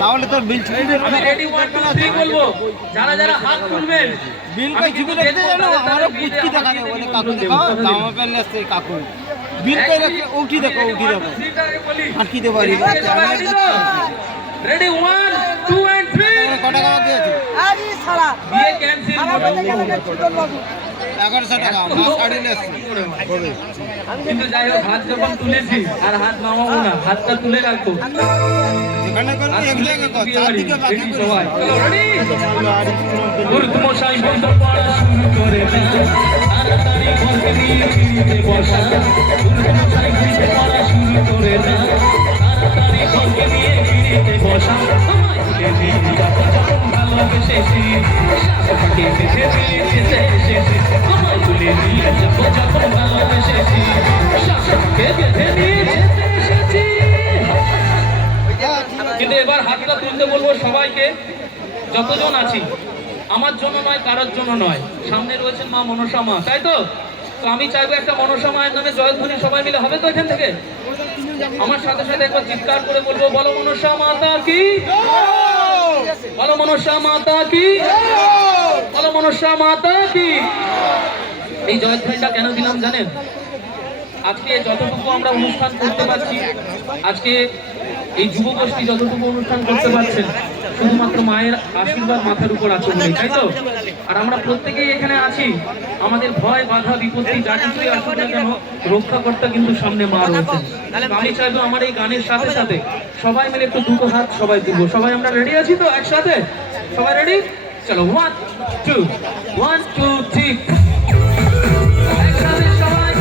তাহলে তোর বিল ছুটি দেবে আমি রেডি 1 2 3 বলবো, যারা যারা হাত তুলবেন বিল কই ছুটি রাখতে জানো আমারও পুচকি দেখা দেবে বলে কাকু দেখাও জামা প্যান্ট আসছে কাকু বিল কই রাখতে উঠি দেখো হাঁকি দে বাড়ি রেডি 1 2 এন্ড 3 কত টাকা দিয়েছে আরে সারা বিয়ে ক্যান্সেল বাবু 1100 টাকা মাছ কাটি নিয়েছে কিন্তু যাই হোক হাত যখন তুলেছি আর হাত নামাবো না, হাতটা তুলে রাখবো। যেখানে করবি এক জায়গায় কর চারদিকে বাকি করে সবাই চলো রেডি গুরুমশাই বন্ধ পড়া শুরু করে তাড়াতাড়ি ঘরকে নিয়ে ফিরিতে বসা গুরুমশাই বন্ধ পড়া শুরু করে তাড়াতাড়ি ঘরকে নিয়ে ফিরিতে বসা আমায় তুলে নিয়ে যখন ভালোবেসেছি শাসনকে বেঁধে দিয়েছে এসেছি আমায় তুলে নিয়ে যখন ভালোবেসেছি শাসনকে বেঁধে দিয়েছে এসেছি। কিন্তু এবার হাতটা তুলতে বলবো সবাইকে, যতজন আছি, আমার জন্য নয়, কারোর জন্য নয়। সামনে রয়েছেন মা মনসা মা, তাই তো? তো আমি চাইবো একটা মনসা মায়ের নামে জয়ধ্বনি সবাই মিলে হবে তো এখান থেকে? আমার সাথে সাথে একবার চিৎকার করে বলবো, বলো মনসা মাতা কি, বলো মনসা মাতা কি, বলো মনসা মাতা কি। এই জয়ধ্বনিটা কেন দিলাম জানেন? আজকে যতটুকু আমরা অনুষ্ঠান করতে পারছি, আজকে এই যুবগোষ্ঠী যতটুকু অনুষ্ঠান করতে পারছেন, শুধুমাত্র মায়ের আশীর্বাদ মাথার উপর আছে বলে, তাই তো? আর আমরা প্রত্যেকেই এখানে আছি, আমাদের ভয় বাধা বিপত্তি যা কিছুই আসুক না কেন, রক্ষাকর্তা কিন্তু সামনে মা রয়েছেন। আমি চাইবো আমার এই গানের সাথে সাথে সবাই মিলে একটু দুটো হাত সবাই দিব। সবাই আমরা রেডি আছি তো একসাথে? সবাই রেডি? চলো 1 2 1 2 3 একসাথে সবাই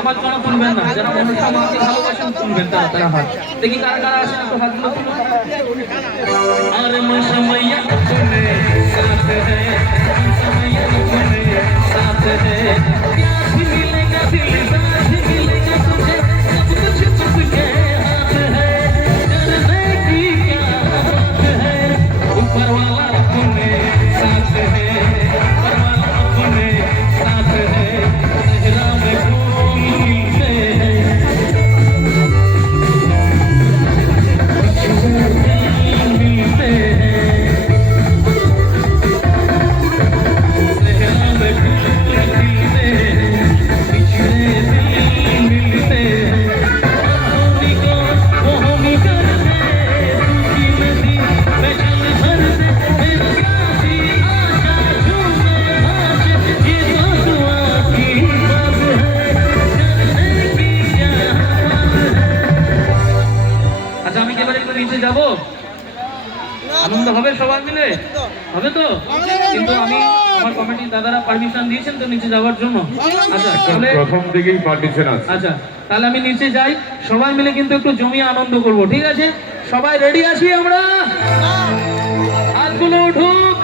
আমার জন্য তুলবেন না, যারা মনসা মাকে ভালোবাসেন তুলবেন তারা হাত। দেখি কারা কারা আসেন একটু হাতগুলো তুলুন। আরে মনসা মাইয়া তুলে সাথ হে, মনসা মাইয়া তুলে সাথ হে, प्यार भी मिलेगा दिलदार भी मिलेगा तुझे, सब कुछ तुझके हाथ है, डरने की क्या बात है, ऊपर वाला अपने साथ है, ऊपर वाला अपने साथ है, सहरा में নিচে যাব, আনন্দ হবে সবাই মিলে, হবে তো? কিন্তু আমি আমার কমিটির দাদারা পারমিশন দিয়েছেন তো নিচে যাওয়ার জন্য। আচ্ছা তাহলে প্রথম থেকেই পারমিশন আছে। আচ্ছা তাহলে আমি নিচে যাই, সবাই মিলে কিন্তু একটু জমিয়ে আনন্দ করব, ঠিক আছে? সবাই রেডি আছি আমরা? হাতগুলো উঠুক।